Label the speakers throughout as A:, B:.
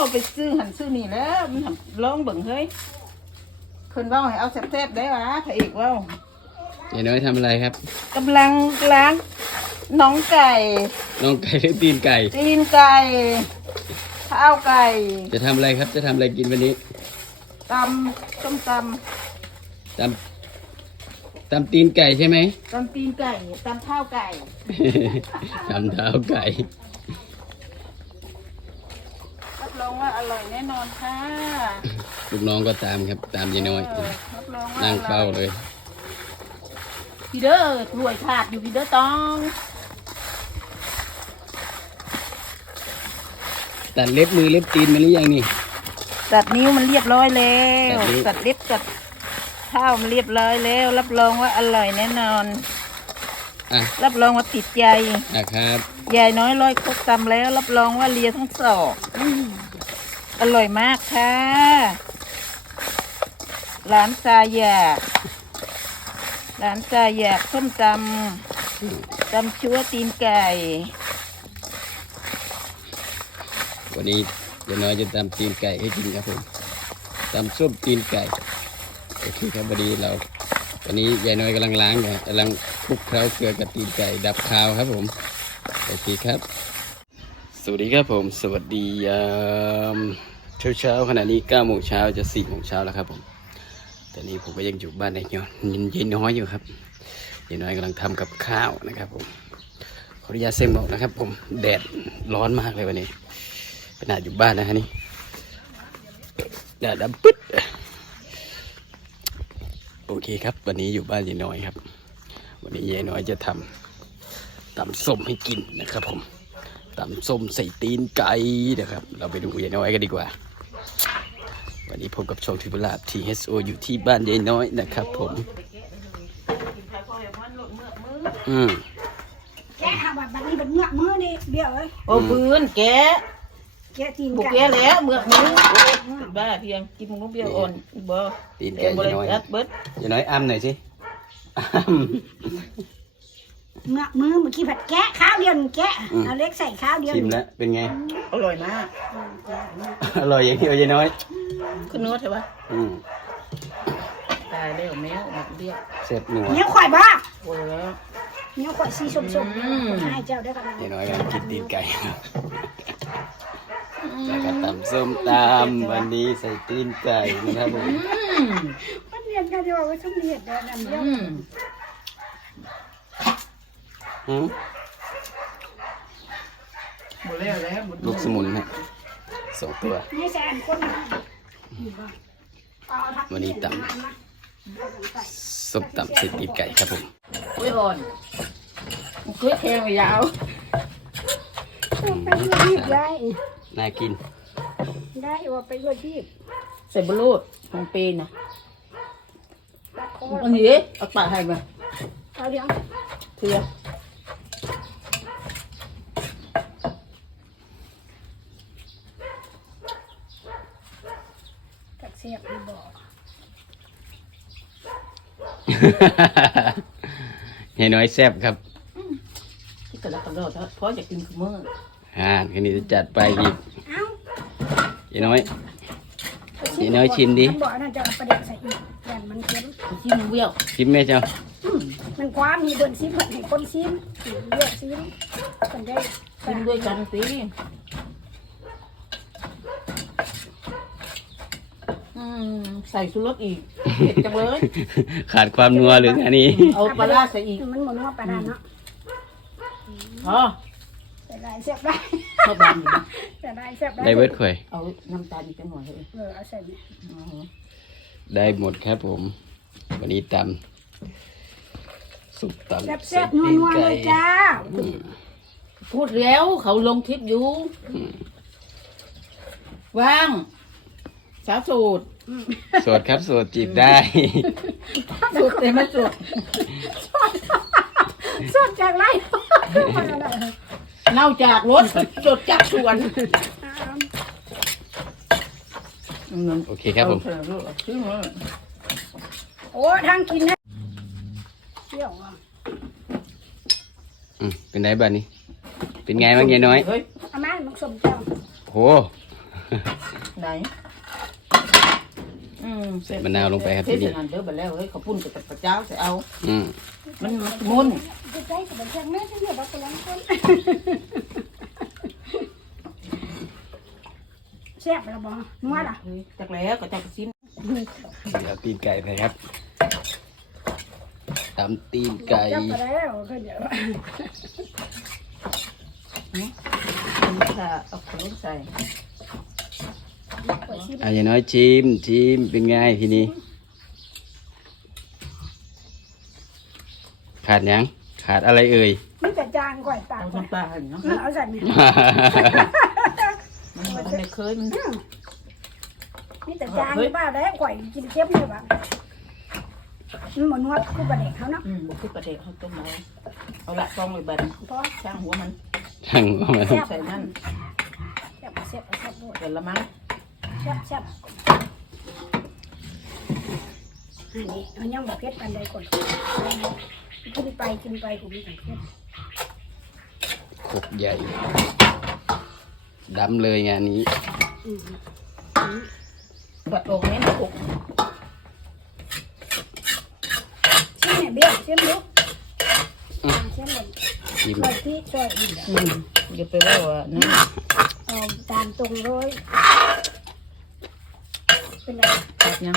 A: ไปซื้อหันซื้อนี่แล้วมันลองเบิ่งเฮ้ยคนว่าให้เอาแซ่บๆได้วะพระเอกว่าย
B: ายน้อยทำอะไรครับ
A: กำลังล้างน้องไก่
B: น้องไก่หรือตีนไก่
A: ตีนไก่ข้าวไก่
B: จะทำอะไรครับจะทำอะไรกินวันนี้
A: ตำส้มต
B: ำตีนไก่ใช่ไหม
A: ตำตีนไก่ตำข้าวไก่
B: ตำเท้าไก่
A: รับรองว่าอร่อยแน่นอนค่ะ
B: ลูกน้องก็ตามครับตามยายน้อยนั่งเฝ้าเลย
A: พี่เด้อรวยขาดอยู่พี่เด้อต้อง
B: ตัดเล็บมือเล็บตีนมาหรือยังนี่
A: ตัดนิ้วมันเรียบร้อยแล้วตัดเล็บตัดเท้ามันเรียบร้อยแล้วรับรองว่าอร่อยแน่นอนรับรองว่าติดใจ
B: ครับ
A: ยายน้อยร้อยครบตำแล้วรับรองว่าเลียทั้งสองอร่อยมากค่ะร้านซาอยากส้มตำชั่วตีนไก่
B: วันนี้ยายน้อยจะตำตีนไก่ให้กินครับผมตำส้มตีนไก่โอเคครับวันนี้ยายน้อยกำลังล้างอยู่กำลังคลุกเคล้าเกลือกับตีนไก่ดับคาวครับผมโอเคครับสวัสดีครับผมสวัสดีเช้าขณะนี้9 โมงเช้าจะ4 โมงเช้าแล้วครับผมตอนนี้ผมก็ยังอยู่บ้านยายน้อยอยู่ครับยายน้อยกำลังทำกับข้าวนะครับผมขออนุญาตเซ็มบอกนะครับผมแดดร้อนมากเลยวันนี้ขนาดอยู่บ้านนะฮะนี่แดดดำปึ๊ดโอเคครับวันนี้อยู่บ้านยายน้อยครับวันนี้ยายน้อยจะทำตำส้มให้กินนะครับผมตำส้มใส่ตีนไก่นะครับเราไปดูยายน้อยกันดีกว่าวันนี้พบกับช่องทิพย์ลาบ TSO อยู่ที่บ้านยายน้อยนะครับผม
C: แกะแบบนี้เป็นเงือกมือนี่เบี้ยวเลย
A: โอ้ปืนแก
C: ตีน
A: บุกแกแล้วเมือกมือบ้าเพียงกินมึงเบี้ยวอ่อนบ่
B: ตีนไก่ยายน้อยยายน้อยอ้ำหน่อยสิ
C: เงือกมือเมื่อกี้ผัดแกะข้าวเดียวแกะเอาเล็กใส่ข้าวเดียว
B: ชิมแล้วเป็นไง
A: อร่อยมาก
B: อร่อยอย่างเดียวยายน้อย
A: ขึ้นเนื้อใช่ปะตายแล้วแมวมาเรียก
B: เสร็จหนู
C: เนี้ยข่อยบ้า
A: โอ้แล้ว
C: เนี้ยข่อยสีส้มๆให้เจ้าได้กัน
B: ยายน้อยกำลังกินตีนไก่แล้วก็ตำส้มตำวันนี้ใส่ตีนไก่นะครับผม
C: มันเรียนกันจะบอกว่าชุ่มเรียนได้นั่นเดียว
A: หมดแล้ว
B: ลูกสมุนฮะ2 ตัววันนี้ตำส้มตำใส่ตีนไก่ครับผม
A: อุ้ยอ่อนกุ้ยแข็งยาว
C: ไปรีบได้
B: น่ากิน
C: ได้ว่าไปรีบ
A: ใส่บลูดของปีนนะอันนี้เอาปากให้มา
C: เอาเดี๋ยว
A: เทีย
C: เสียบไม่บอก
B: ยายน้อยแซ่บครับ
A: ที่กระโดดเพราะอยากกินขมื้อ
B: คืนนี้จะจัดไปอีกยายน้อยชิมดิ
C: บอกน่าจะประเด็นใส่อีกแต่มันเค็ม
A: ชิมเบี้ยว
B: ชิมไหมเจ้า
C: มันความมีเดินซิมให้คนซิมเลือกซิมกันได้
A: ชิมด้วยกันสิใส่ชูรสอีกเผ็ดจังเลย
B: ขาดความนัวหรือไงนี่
A: เอาปลาใส่อีก
C: มันหมดนัวปลาเนาะใส่ได้เสียบได้
A: เข้าบ้าน
C: ใส่ได้เสียบได้
B: ได้เบิดข่อย
A: เอาน้ำตาลอีกจังหน่อยเลย
C: เอาใส่
B: ได้หมดครับผมวันนี้ตำสุกตำ
C: แซ่บๆนัวๆเลยจ้า
A: พูดแล้วเขาลงคลิปอยู่ว่างสาวสูตร
B: โสดครับโสดจีบได้
A: สูตรแต่มาสูตร
C: สดจากไร
A: เน่าจากรถสดจากสวน
B: โอเคครับผม
C: โอ้ทางกินนะเที่ยว
B: เป็นไงบ้านนี้เป็นไงบ้างยายน้อย
C: อาม่ามันสมเจ้า
B: โห
A: ไหน
B: ใส่มะนาวลงไปครับทีนี้
A: เดี๋ยวไปแล้วเฮ้ยเขาปุ้นกับปลาเจ้าใส่เอามันมุน
C: ใกล้กับบัญชีแม่ที่เหลือบักกะลังคนแซ่บแล้วบ่นัวล่ะ
A: จากแล้วก็จากซิม
B: เดี๋ยวตีนไก่ไปครับตำตีนไก่
C: จับไปแล้วก็เดี๋ยว
A: ค่ะเอาขนมใส่
B: อย่างน้อยชิมเป็นไงทีนี้ขาดยังขาดอะไรเอ่ย
C: มีแต่จานก่อยตา
A: เอา
C: ก่อย
A: น้ำปลาเห็นเนาะ
C: เอาใส่เนี่ย
A: มันไม่เคยมัน
C: มีแต่จานที่บ้าแล้วก่อยกินเค็มเลยว่ะมันหมดนวดคู่ประเด็กเขาเนาะ
A: บุกขึ้นประเดี๋ยวเขาต้มเอาละซองเลยบัน
C: เพราะ
A: ช่างหัวมัน
B: ทั้งว่ามัน
A: ใส่นั่น
C: แซ่บแซ่บแซ่บด้วย
A: เดี๋ยวละมั้ง
C: แซ่บแซ่บอันนี้มันยังบอกเพชรปันใดก่อนกินไปกูมีแต่เพชร
B: ขกใหญ่ดำเลยงานนี้
A: บัดโอ่งนี้นะปุก
C: ชิมเนี่ยเบี้ยชิมลูกชิมเลย
B: ชิม
C: ช่วยพี่ช่วยอีก
A: เดี๋ยวไปว่านั่น
C: เอาจานตรงเลยเป็นไร
A: ตัดยัง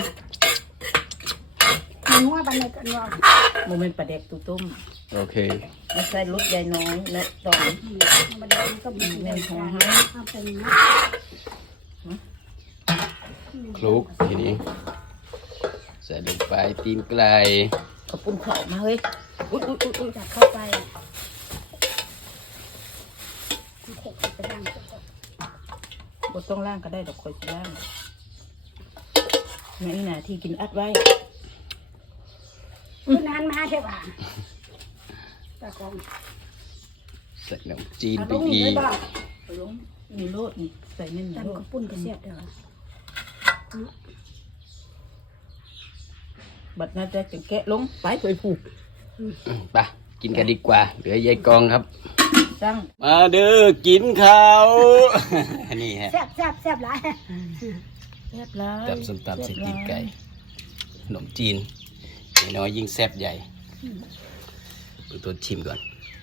C: มันนัวปันใดกันว่า
A: โมเมนต์ประเดี๋ยวตุ้ต้ม
B: โอเค
A: แล้วใส่รสใหญ่น้อยและตอง
C: มันได้ก็มีเงินของให้เอาเป็นนะ
B: คลุกทีนี้ใส่ลงไปตีนไก่
A: เขาปุ้นเข่ามาเฮ้ยอุ้ย
C: จับเข้าไปขบไปดัง
A: บดต้องล่างก็ได้ดอกคอยล่างนี่นะที่กินอัดไว้
C: นานมาใช่ป่ะตะกอง
B: ใส่น้ำจีนไป
C: ลง
B: อี
C: เลย
B: ก
C: บ่
A: ลงมีโลดนี่ใส่เน่น
C: จำ
A: โล
C: ก
A: ด
C: ระปุ่นกระเสียบเด้อ
A: บัดน่าจะแกะลงไปไปผูก
B: ไปกินกันดีกว่าเหลือยายกองครับ
A: จัง
B: มาเด้อกินข้าวนี่ฮะ
C: แซ่บแซ่บแซ่บหลาย
A: เรียบร้อย
B: กับส้มตำใส่ตีนไก่ขนมจีนอย่างน้อยยิ่งแซ่บใหญ่ดูตัวชิมก่อน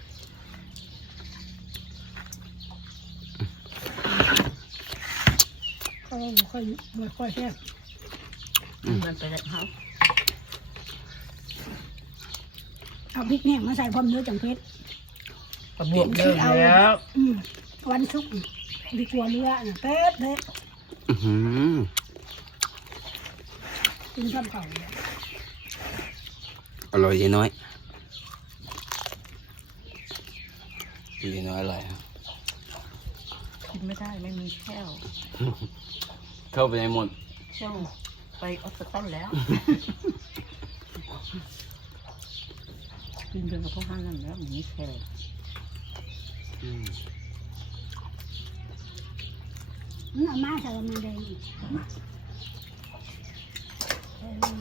C: ค่อยแซ่บ
A: มันไปแล้วเขา
C: เอาพริกแห้งมาใส่พร้อมเนื้อจังเพชร
A: กระบวกเดิมแล้ว
C: วันศุกร์ดีกว่าเรือเป๊ะเป๊ะ
B: อื้อหือ
C: กินข้าวเก่า
B: อร่อยยายน้อยยายน้อยอร่อยครับ
A: กินไม่ได้ไม่มีแก้ว
B: เข้าไปในหมด
A: เช่าไปออสตันแล้วกินเดือนกับพวกห้างนั่นแล้วมีแก้ว
C: นี่เอามาใส่ละมันแดงอีกมัน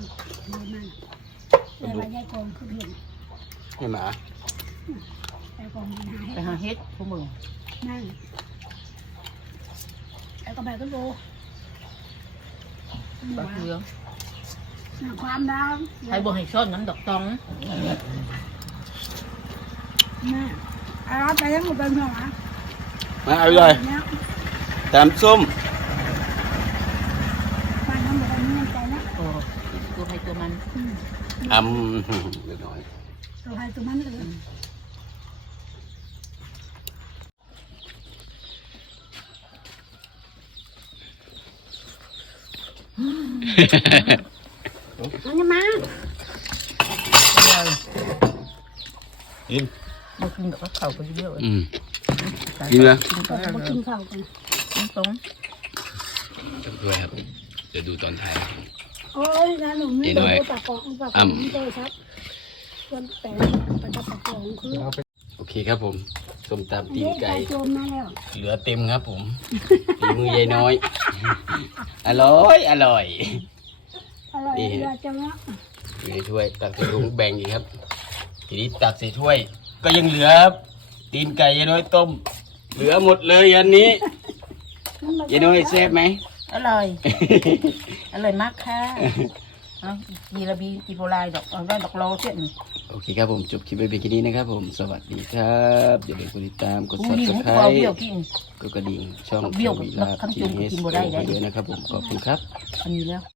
C: เลยยายกองคือเห็น
B: ให้หมา
C: ยายกองกินหา
A: ไปหาเฮ็ดพวกมึง
C: นั่นแล้วก็ไปก็โบ
A: ปลาเกลือ
C: ความดาว
A: ให้บ่ให้ช้อนน้ำดอกตอง
C: น่ะเอาไปยังหมดเป็นหัว
B: มาเอาเลยตามส้ม
C: บ้านทั้งหมดอันนี้ใจนะ
A: โอ้ตัวใครตัวมัน
B: เล็กน้อย
C: ตัวใครตัวมันเลย มันจะมา
B: กิน
A: มากินกับข้าวกันเยอะ
B: กินนะ
C: ก็มากินข้าวกัน
A: ตรง
B: ด้วยครับเดี๋ยวดูตอนท้าย
C: โอ้ยนะหนูไม่โดนปากกองปากกองไม่โดนครับส่วนแต่ปากกองคือ
B: โอเคครับผมส้มตำตีนไก่
C: โจมมาแล้ว
B: เหลือเต็มครับผมฝีมือยายน้อย อร่อยอร่อย
C: อร่อยเยอะจังวะ
B: อยู่ในถ้วยตักใส่ถุงแบ่งอีกครับ ทีนี้ตักใส่ถ้วย ก็ยังเหลือครับตีนไก่ยายน้อยต้ม เหลือหมดเลยอันนี้ยายน้อยแซ่บไหม
A: อร่อย อร่อยมากค่ะเอากีระบีกีโบราณดอกเอาได้ดอกโลเช่น
B: โอเคครับผมจบคลิปไปเพียงแค่นี้นะครับผมสวัสดีครับอย่าลืมกดติดตามกด
A: กูนี่
B: subscribe
A: เอาเบี้ยวกิน
B: กดกระดิ่งช่อง
A: เบี้ยว
B: วี
A: นั
B: ลาก
A: ขั้น
B: ที
A: จุ่ม
B: เอส
A: กิน
B: โอ
A: บ่ได้ได้
B: ด้วยนะครับผมขอบคุณครับ
A: อันนี้แล้ว